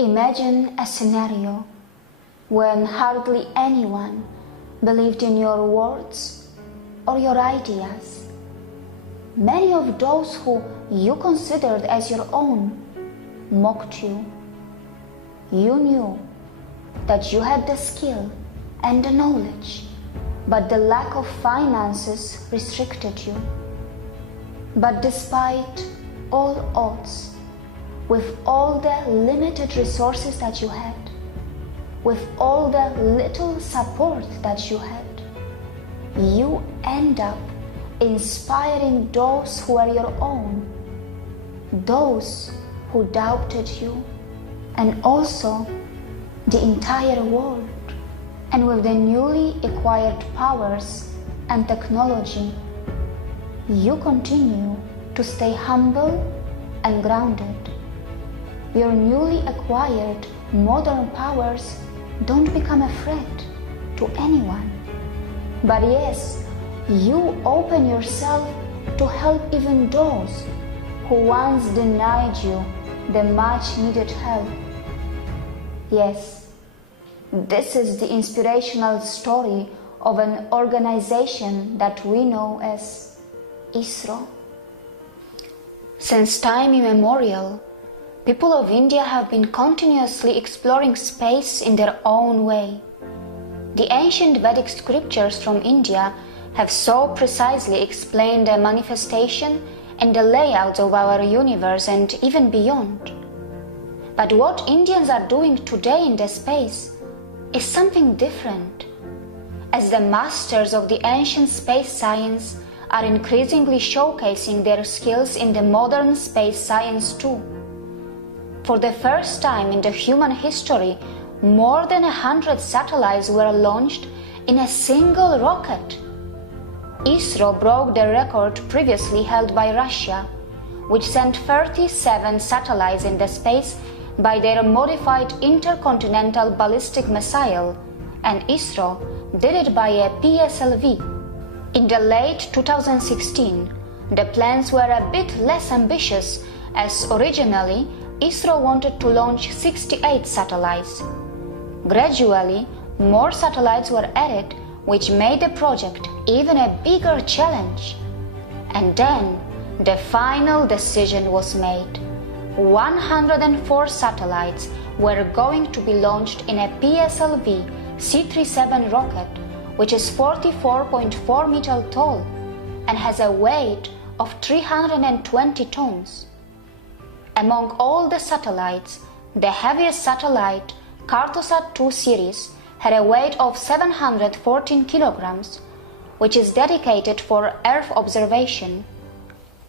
Imagine a scenario when hardly anyone believed in your words or your ideas. Many of those who you considered as your own mocked you. You knew that you had the skill and the knowledge, but the lack of finances restricted you. But despite all odds, with all the limited resources that you had, with all the little support that you had, you end up inspiring those who are your own, those who doubted you, and also the entire world. And with the newly acquired powers and technology, you continue to stay humble and grounded. Your newly acquired modern powers don't become a threat to anyone. But yes, you open yourself to help even those who once denied you the much needed help. Yes, this is the inspirational story of an organization that we know as ISRO. Since time immemorial, people of India have been continuously exploring space in their own way. The ancient Vedic scriptures from India have so precisely explained the manifestation and the layouts of our universe and even beyond. But what Indians are doing today in the space is something different, as the masters of the ancient space science are increasingly showcasing their skills in the modern space science too. For the first time in the human history, more than 100 satellites were launched in a single rocket. ISRO broke the record previously held by Russia, which sent 37 satellites in the space by their modified intercontinental ballistic missile, and ISRO did it by a PSLV. In the late 2016, the plans were a bit less ambitious, as originally ISRO wanted to launch 68 satellites. Gradually, more satellites were added, which made the project even a bigger challenge. And then the final decision was made. 104 satellites were going to be launched in a PSLV C-37 rocket, which is 44.4 meters tall and has a weight of 320 tons. Among all the satellites, the heaviest satellite, Cartosat 2 series, had a weight of 714 kilograms, which is dedicated for Earth observation.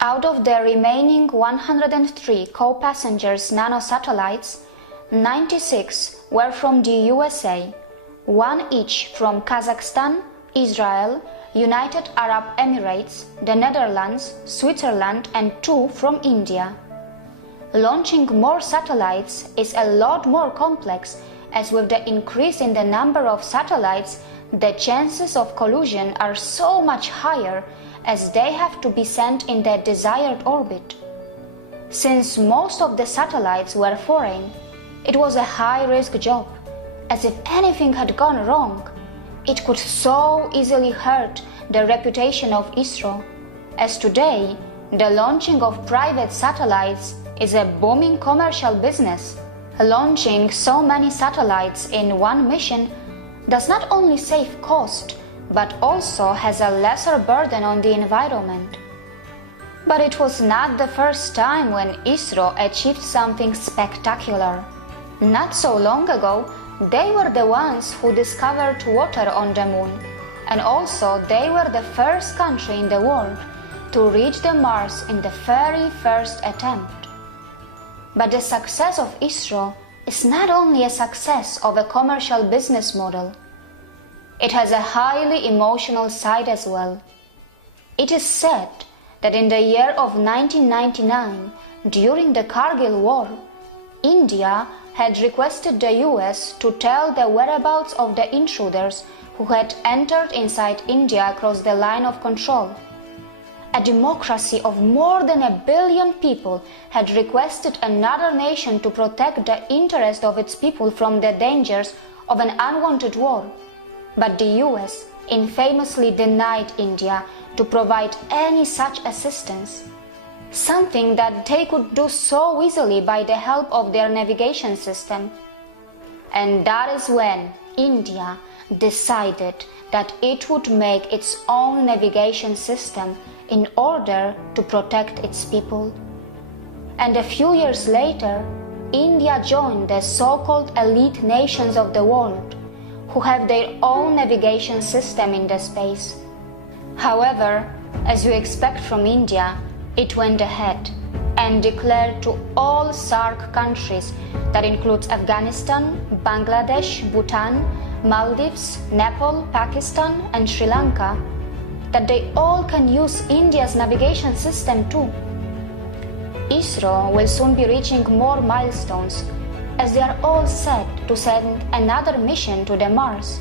Out of the remaining 103 co-passengers nanosatellites, 96 were from the USA, 1 each from Kazakhstan, Israel, United Arab Emirates, the Netherlands, Switzerland, and 2 from India. Launching more satellites is a lot more complex, as with the increase in the number of satellites, the chances of collision are so much higher, as they have to be sent in the desired orbit. Since most of the satellites were foreign, it was a high-risk job, as if anything had gone wrong, it could so easily hurt the reputation of ISRO, as today the launching of private satellites is a booming commercial business. Launching so many satellites in one mission does not only save cost, but also has a lesser burden on the environment. But it was not the first time when ISRO achieved something spectacular. Not so long ago, they were the ones who discovered water on the moon, and also they were the first country in the world to reach the Mars in the very first attempt. But the success of ISRO is not only a success of a commercial business model. It has a highly emotional side as well. It is said that in the year of 1999, during the Kargil War, India had requested the US to tell the whereabouts of the intruders who had entered inside India across the line of control. a democracy of more than 1 billion people had requested another nation to protect the interest of its people from the dangers of an unwanted war. But the US infamously denied India to provide any such assistance, something that they could do so easily by the help of their navigation system. And that is when India decided that it would make its own navigation system in order to protect its people. And a few years later, India joined the so-called elite nations of the world, who have their own navigation system in the space. However, as you expect from India, it went ahead and declared to all SAARC countries, that includes Afghanistan, Bangladesh, Bhutan, Maldives, Nepal, Pakistan and Sri Lanka, that they all can use India's navigation system too. ISRO will soon be reaching more milestones, as they are all set to send another mission to the Mars,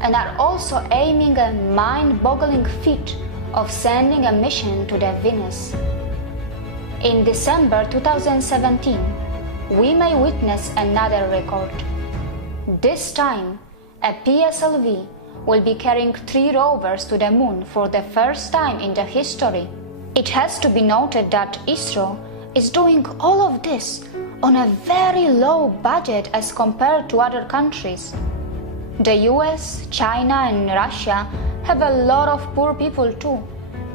and are also aiming a mind-boggling feat of sending a mission to the Venus. In December 2017, we may witness another record. This time, a PSLV will be carrying 3 rovers to the Moon for the first time in the history. It has to be noted that ISRO is doing all of this on a very low budget as compared to other countries. The US, China and Russia have a lot of poor people too,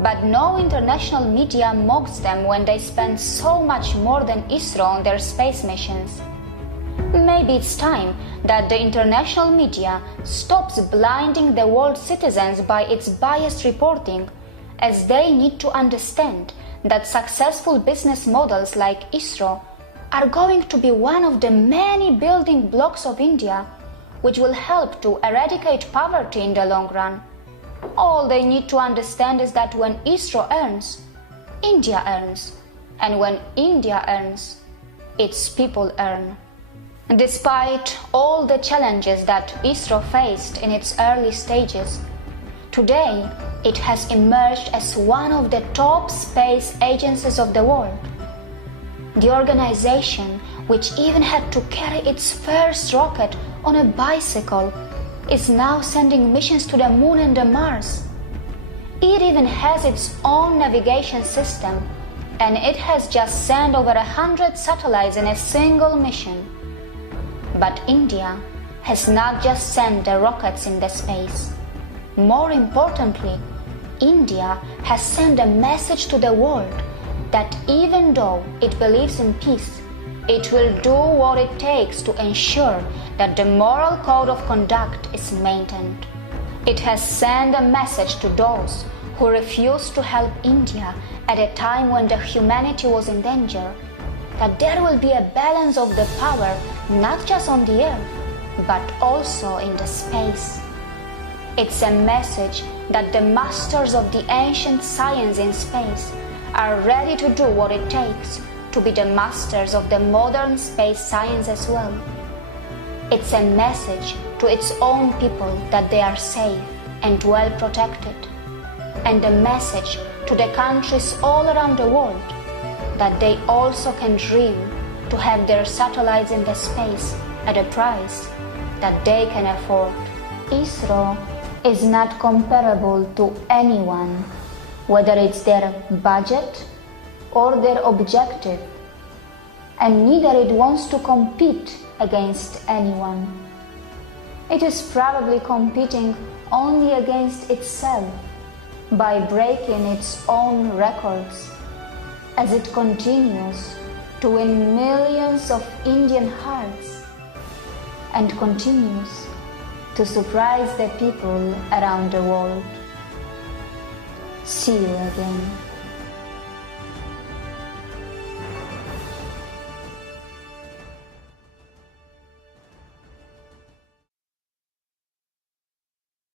but no international media mocks them when they spend so much more than ISRO on their space missions. Maybe it's time that the international media stops blinding the world's citizens by its biased reporting, as they need to understand that successful business models like ISRO are going to be one of the many building blocks of India, which will help to eradicate poverty in the long run. All they need to understand is that when ISRO earns, India earns, and when India earns, its people earn. Despite all the challenges that ISRO faced in its early stages, today it has emerged as one of the top space agencies of the world. The organization, which even had to carry its first rocket on a bicycle, is now sending missions to the Moon and the Mars. It even has its own navigation system, and it has just sent over 100 satellites in a single mission. But India has not just sent the rockets in the space. More importantly, India has sent a message to the world that even though it believes in peace, it will do what it takes to ensure that the moral code of conduct is maintained. It has sent a message to those who refused to help India at a time when the humanity was in danger, that there will be a balance of the power not just on the earth, but also in the space. It's a message that the masters of the ancient science in space are ready to do what it takes to be the masters of the modern space science as well. It's a message to its own people that they are safe and well protected, and a message to the countries all around the world that they also can dream to have their satellites in the space at a price that they can afford. ISRO is not comparable to anyone, whether it's their budget or their objective, and neither it wants to compete against anyone. It is probably competing only against itself by breaking its own records as it continues to win millions of Indian hearts and continues to surprise the people around the world. See you again.